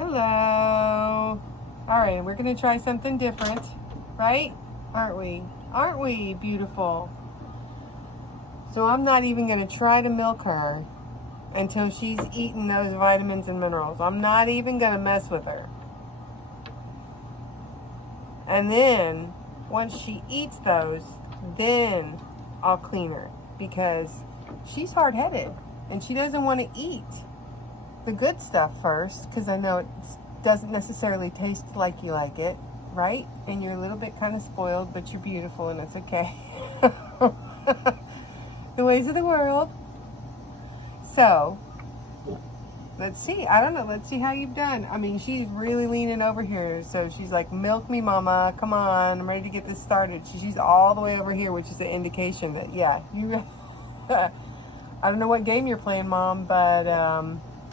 Hello. All right, we're going to try something different, right? Aren't we? Aren't we beautiful? So I'm not even going to try to milk her until she's eaten those vitamins and minerals. I'm not even going to mess with her. And then, once she eats those, then I'll clean her. Because she's hard-headed and she doesn't want to eat the good stuff first, because I know it doesn't necessarily taste like you like it, right? And you're a little bit kind of spoiled, but you're beautiful and it's okay. The ways of the world. So, let's see. I don't know. Let's see how you've done. I mean, she's really leaning over here. So she's like, milk me, mama. Come on. I'm ready to get this started. She's all the way over here, which is an indication that, yeah, you... I don't know what game you're playing, Mom, but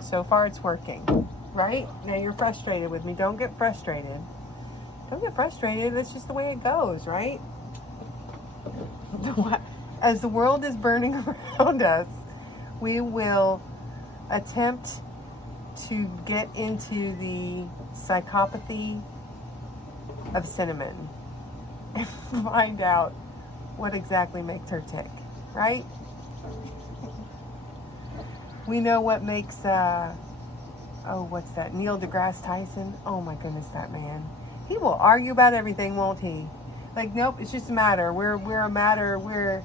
so far it's working. Right? Now you're frustrated with me. Don't get frustrated. Don't get frustrated. That's just the way it goes, right? As the world is burning around us, we will attempt to get into the psychopathy of Cinnamon and find out what exactly makes her tick, right? We know what makes, what's that? Neil deGrasse Tyson. Oh my goodness, that man. He will argue about everything, won't he? Like, nope, it's just a matter. We're a matter. We're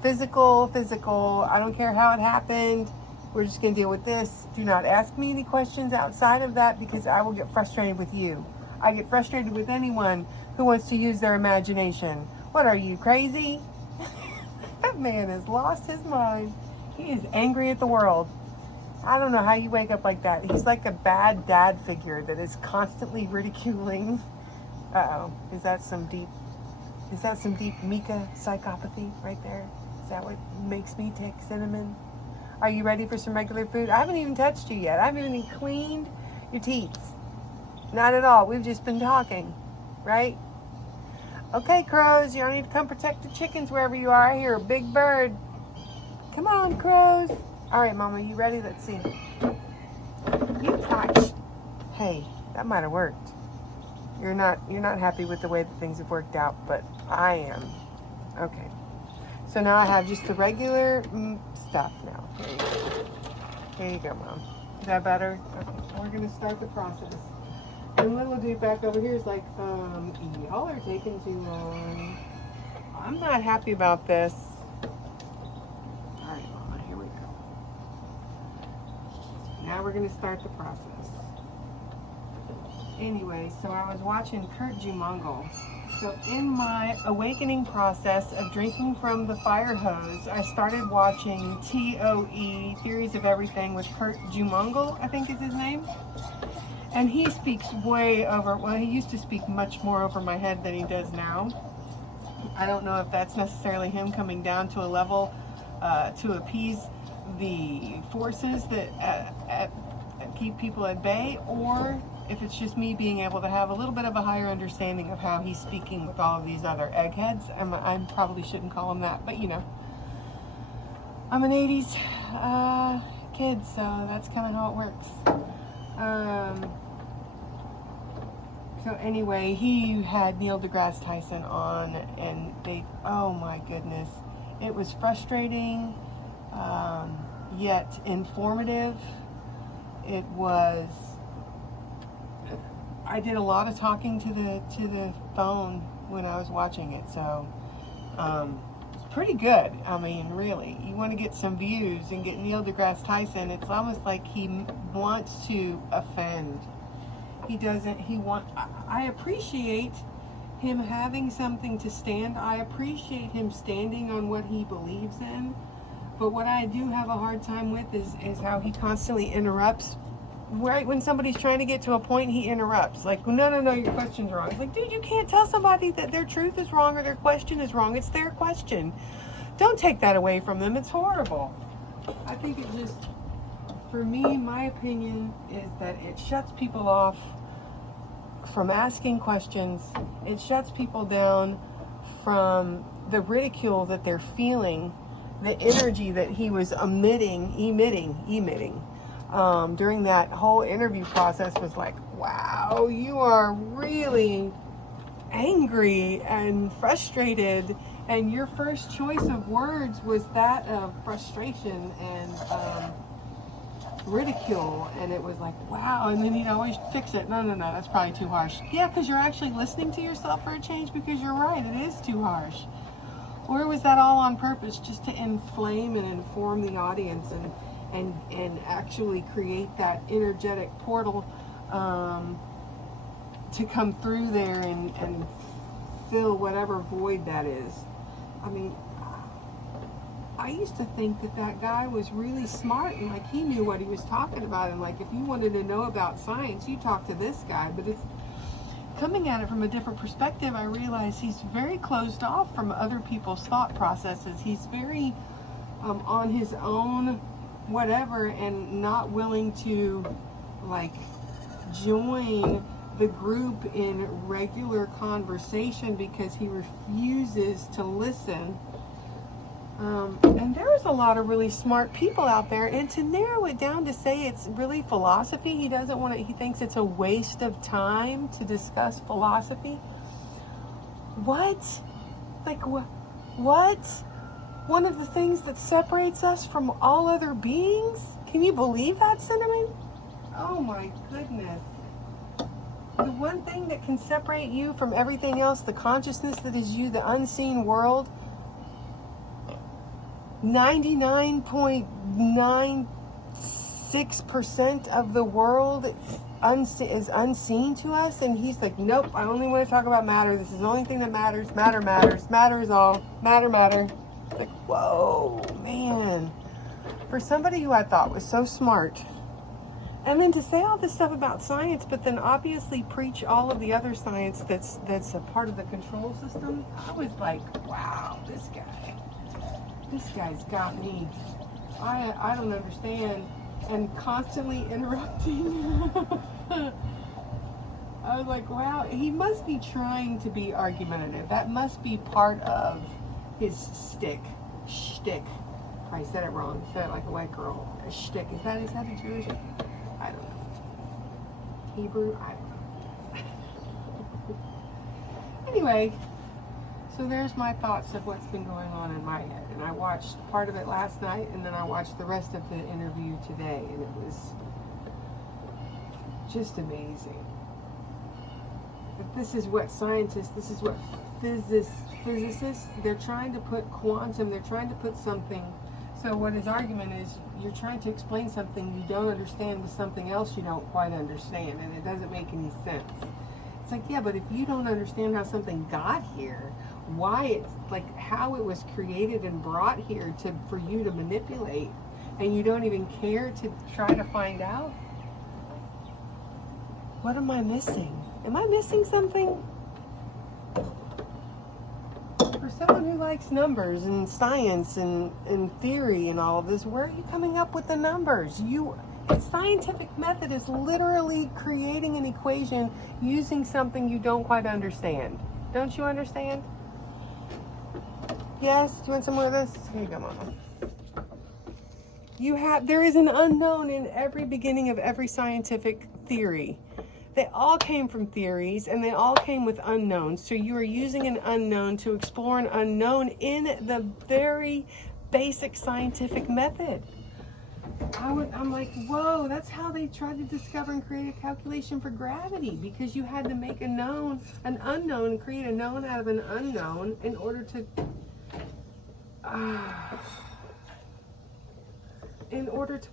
physical. I don't care how it happened. We're just going to deal with this. Do not ask me any questions outside of that, because I will get frustrated with you. I get frustrated with anyone who wants to use their imagination. What are you, crazy? That man has lost his mind. He is angry at the world. I don't know how you wake up like that. He's like a bad dad figure that is constantly ridiculing. Uh-oh. Is that some deep Mika psychopathy right there? Is that what makes me tick, Cinnamon? Are you ready for some regular food? I haven't even touched you yet. I haven't even cleaned your teeth. Not at all. We've just been talking, right? Okay, crows, you all need to come protect the chickens wherever you are. I hear a big bird. Come on, crows. All right, Mama, you ready? Let's see. You touch. Hey, that might have worked. You're not happy with the way that things have worked out, but I am. Okay. So now I have just the regular stuff now. There you go. There you go, Mom. Is that better? Okay. We're going to start the process. And little dude back over here is like, y'all are taking too long. I'm not happy about this. All right, Mama, here we go. Now we're going to start the process. Anyway, so I was watching Kurt Jumongle. So in my awakening process of drinking from the fire hose, I started watching TOE, Theories of Everything, with Kurt Jumongle, I think is his name. And he speaks way over, well, he used to speak much more over my head than he does now. I don't know if that's necessarily him coming down to a level to appease the forces that keep people at bay, or if it's just me being able to have a little bit of a higher understanding of how he's speaking with all of these other eggheads. I probably shouldn't call him that, but you know, I'm an 80s kid, so that's kind of how it works. So anyway, he had Neil deGrasse Tyson on, and oh my goodness, it was frustrating, yet informative. It was, I did a lot of talking to the phone when I was watching it, so it's pretty good. I mean, really, you want to get some views and get Neil deGrasse Tyson, it's almost like he wants to offend. He doesn't, I appreciate him having something to stand. I appreciate him standing on what he believes in. But what I do have a hard time with is how he constantly interrupts. Right when somebody's trying to get to a point, he interrupts. Like, no, your question's wrong. It's like, dude, you can't tell somebody that their truth is wrong or their question is wrong. It's their question. Don't take that away from them. It's horrible. I think it just, for me, my opinion is that it shuts people off from asking questions. It shuts people down from the ridicule that they're feeling, the energy that he was emitting during that whole interview process was like, wow, you are really angry and frustrated, and your first choice of words was that of frustration and ridicule, and it was like, wow. And then he'd always fix it. No, that's probably too harsh. Yeah, because you're actually listening to yourself for a change, because you're right, it is too harsh. Or was that all on purpose, just to inflame and inform the audience and actually create that energetic portal to come through there and fill whatever void that is? I mean, I used to think that guy was really smart and like he knew what he was talking about, and like if you wanted to know about science, you talk to this guy. But it's coming at it from a different perspective. I realize he's very closed off from other people's thought processes. He's very on his own whatever, and not willing to like join the group in regular conversation because he refuses to listen. And there's a lot of really smart people out there, and to narrow it down to say it's really philosophy, he doesn't want to, he thinks it's a waste of time to discuss philosophy. What? Like what? One of the things that separates us from all other beings? Can you believe that, Cinnamon? Oh my goodness. The one thing that can separate you from everything else, the consciousness that is you, the unseen world, 99.96% of the world is unseen to us, and he's like, nope, I only want to talk about matter. This is the only thing that matters. Matter matters. Matter is all. Matter. It's like, whoa, man. For somebody who I thought was so smart, and then to say all this stuff about science, but then obviously preach all of the other science that's a part of the control system, I was like, wow, this guy's got me. I don't understand. And constantly interrupting. I was like, wow, he must be trying to be argumentative. That must be part of his shtick. I said it wrong. I said it like a white girl. A shtick. Is that a Jewish? I don't know. Hebrew? I don't know. Anyway, so there's my thoughts of what's been going on in my head. And I watched part of it last night, and then I watched the rest of the interview today, and it was just amazing. But this is what scientists, this is what physicists, they're trying to put quantum, they're trying to put something. So what his argument is, you're trying to explain something you don't understand with something else you don't quite understand, and it doesn't make any sense. It's like, yeah, but if you don't understand how something got here, why it's like how it was created and brought here for you to manipulate, and you don't even care to try to find out, what am I missing? Am I missing something? For someone who likes numbers and science and theory and all of this, where are you coming up with the numbers? A scientific method is literally creating an equation using something you don't quite understand. Don't you understand? Yes? Do you want some more of this? Here you go, Mama. There is an unknown in every beginning of every scientific theory. They all came from theories, and they all came with unknowns. So you are using an unknown to explore an unknown in the very basic scientific method. I'm like, whoa, that's how they tried to discover and create a calculation for gravity, because you had to make an unknown, and create a known out of an unknown in order to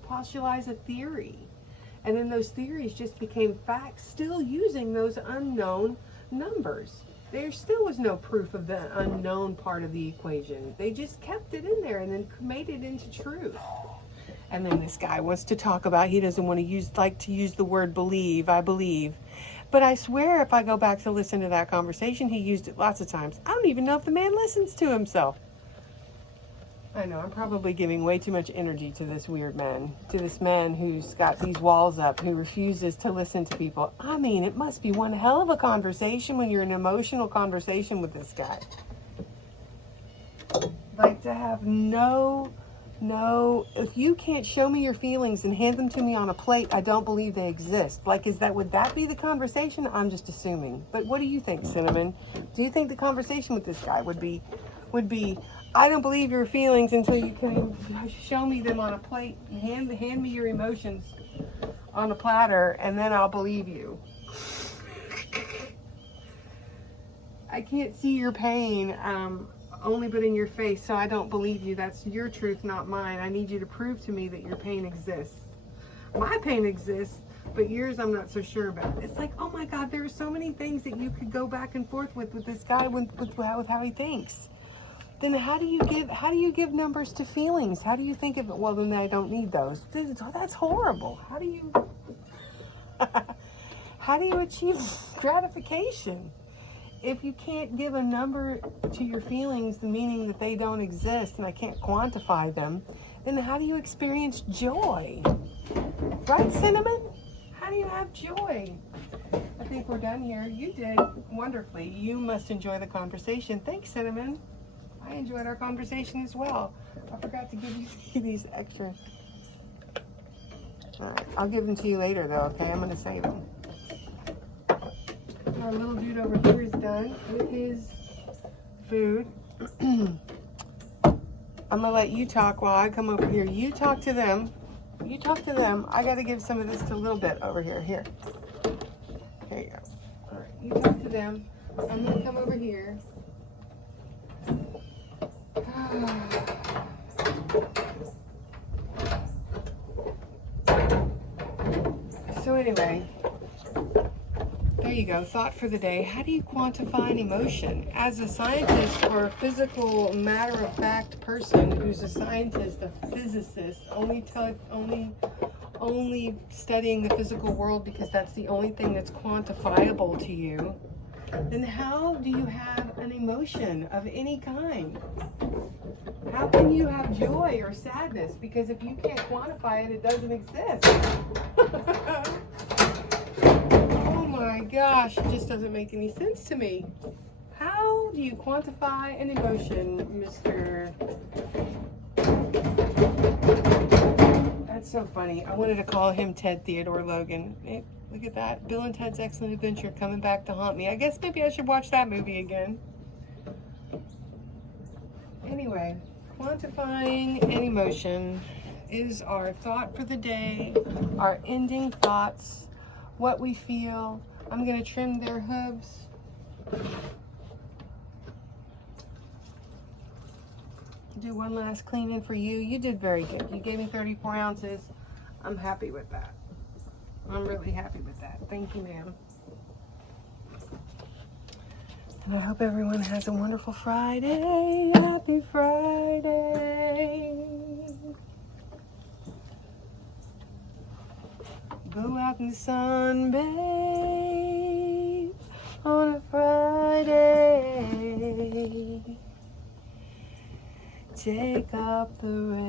postulate a theory. And then those theories just became facts, still using those unknown numbers. There still was no proof of the unknown part of the equation. They just kept it in there and then made it into truth. And then this guy wants to talk about, he doesn't want to use the word believe. I believe. But I swear if I go back to listen to that conversation, he used it lots of times. I don't even know if the man listens to himself. I know, I'm probably giving way too much energy to this weird man, to this man who's got these walls up, who refuses to listen to people. I mean, it must be one hell of a conversation when you're in an emotional conversation with this guy. Like, to have no No, if you can't show me your feelings and hand them to me on a plate, I don't believe they exist. Like, would that be the conversation? I'm just assuming. But what do you think, Cinnamon? Do you think the conversation with this guy would be, I don't believe your feelings until you can show me them on a plate and hand me your emotions on a platter, and then I'll believe you. I can't see your pain, only but in your face, so I don't believe you. That's your truth, not mine. I need you to prove to me that your pain exists. My pain exists, but yours I'm not so sure about. It's like, oh my God, there are so many things that you could go back and forth with this guy with how he thinks. Then how do you give numbers to feelings? How do you think of it? Well, then I don't need those. That's horrible. How do you achieve gratification? If you can't give a number to your feelings, the meaning that they don't exist and I can't quantify them, then how do you experience joy? Right, Cinnamon? How do you have joy? I think we're done here. You did wonderfully. You must enjoy the conversation. Thanks, Cinnamon. I enjoyed our conversation as well. I forgot to give you these extra. All right, I'll give them to you later though, okay? I'm gonna save them. Our little dude over here is done with his food. I'm gonna let you talk while I come over here. You talk to them. You talk to them. I gotta give some of this to a little bit over here. Here. Here you go. All right, you talk to them. I'm gonna come over here. So anyway, there you go. Thought for the day. How do you quantify an emotion? As a scientist or a physical matter-of-fact person who's a scientist, a physicist, only studying the physical world because that's the only thing that's quantifiable to you, then how do you have an emotion of any kind? How can you have joy or sadness? Because if you can't quantify it, it doesn't exist. Oh my gosh, it just doesn't make any sense to me. How do you quantify an emotion, Mr. That's so funny. I wanted to call him Ted Theodore Logan. Hey, look at that. Bill and Ted's Excellent Adventure coming back to haunt me. I guess maybe I should watch that movie again. Anyway, quantifying an emotion is our thought for the day, our ending thoughts, what we feel. I'm going to trim their hooves. Do one last cleaning for you. You did very good. You gave me 34 ounces. I'm happy with that. I'm really happy with that. Thank you, ma'am. And I hope everyone has a wonderful Friday. Happy Friday. Go out and sunbathe on a Friday. Take off the rays.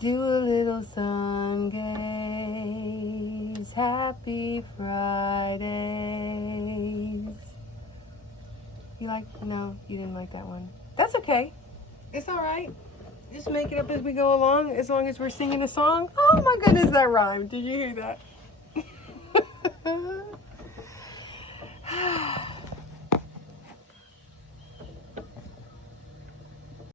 Do a little sun gaze. Happy Fridays. No, you didn't like that one. That's okay. It's all right. Just make it up as we go along, as long as we're singing a song. Oh my goodness, that rhymed. Did you hear that?